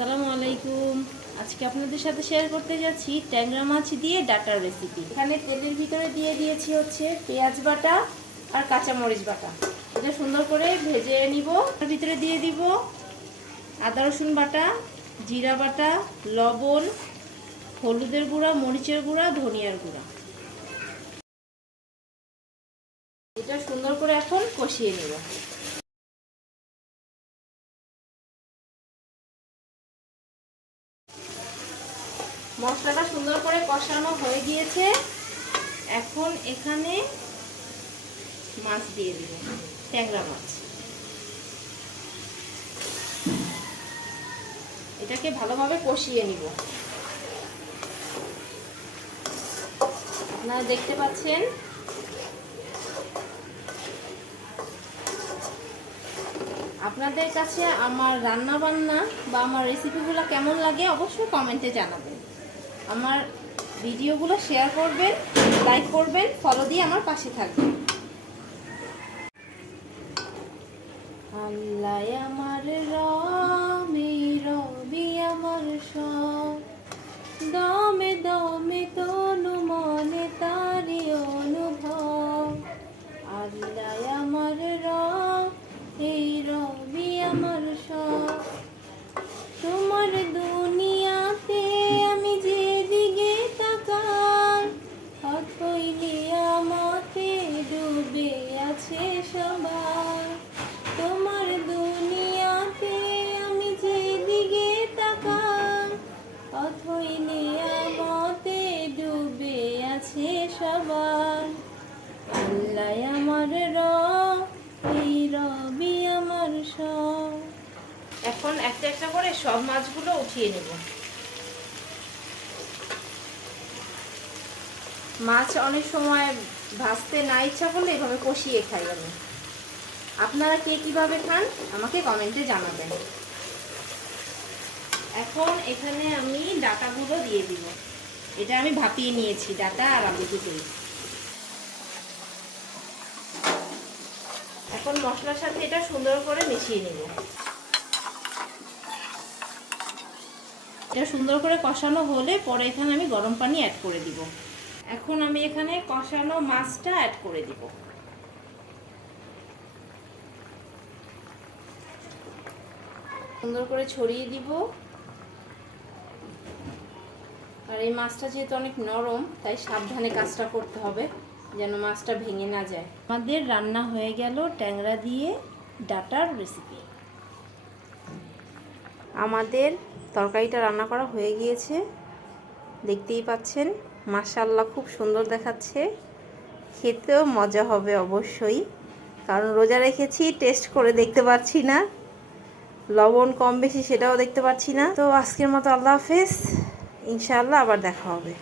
আসসালামু আলাইকুম। আজকে আপনাদের সাথে শেয়ার করতে যাচ্ছি ট্যাংরা মাছ দিয়ে ডাটার রেসিপি। এখানে তেলের ভিতরে দিয়ে দিয়েছি হচ্ছে পেঁয়াজ বাটা আর কাঁচামরিচ বাটা। এটা সুন্দর করে ভেজে নিব। এর ভিতরে দিয়ে দিব আদা রসুন বাটা, জিরা বাটা, লবণ, হলুদের গুঁড়া, মরিচের গুঁড়া, ধনিয়ার গুঁড়া। এটা সুন্দর করে এখন কষিয়ে নেব। মশলাটা সুন্দর করে কষানো হয়ে গিয়েছে। এখন এখানে মাছ দিয়ে দিব, ট্যাংরা মাছ। এটাকে ভালোভাবে কষিয়ে নিব। আপনারা দেখতে পাচ্ছেন আপনাদের কাছে আমার রান্না বান্না বা আমার রেসিপিগুলো কেমন লাগে অবশ্যই কমেন্টে জানাবেন। আমার ভিডিওগুলো শেয়ার করবেন, লাইক করবেন, ফলো দিয়ে আমার পাশে থাকবেন। আল্লাহ আমার রবি রবি আমার সব, দমে দমে তনু মনে তারি অনুভব। আল্লাহ আমার রবি রবি আমার সব, তোমার দুনিয়াতে আমি যেদিকে তাকাই অথই নিয়ামতে ডুবে আছে সবাই। তোমার দুনিয়াতে আমি যেদিকে তাকাই অথই নিয়ামতে ডুবে আছে সবাই। আল্লাহ আমার রবি আমার সব। এখন একটা একটা করে সব মাছগুলো উঠিয়ে নেব। মাছ অনেক সময় ভাজতে না ইচ্ছা করলে এভাবে কষিয়ে খাই আমি। আপনারা কে কিভাবে খান আমাকে কমেন্টে জানাবেন। এখন এখানে আমি ডাটাগুলো দিয়ে দিব। এটা আমি ভাপিয়ে নিয়েছি, ডাটা আর আলু দুটোই। এখন মশলার সাথে এটা সুন্দর করে মিশিয়ে নেব। এটা সুন্দর করে কষানো হলে পরে এখানে আমি গরম পানি অ্যাড করে দিব। এখন আমি এখানে কষানো মাছটা অ্যাড করে দিব। সুন্দর করে ছড়িয়ে দিব। আর এই মাছটা যেহেতু অনেক নরম তাই সাবধানে কাজটা করতে হবে যেন মাছটা ভেঙে না যায়। আমাদের রান্না হয়ে গেল ট্যাংরা দিয়ে ডাটার রেসিপি। আমাদের তরকারিটা রান্না করা হয়ে গিয়েছে, দেখতেই পাচ্ছেন। মাশাআল্লাহ খুব সুন্দর দেখাচ্ছে। খেতেও মজা হবে অবশ্যই, কারণ রোজা রেখেছি, টেস্ট করে দেখতে পাচ্ছি না, লবণ কম বেশি সেটাও দেখতে পাচ্ছি না। তো আজকের মতো আল্লাহ হাফেজ, ইনশাআল্লাহ আবার দেখা হবে।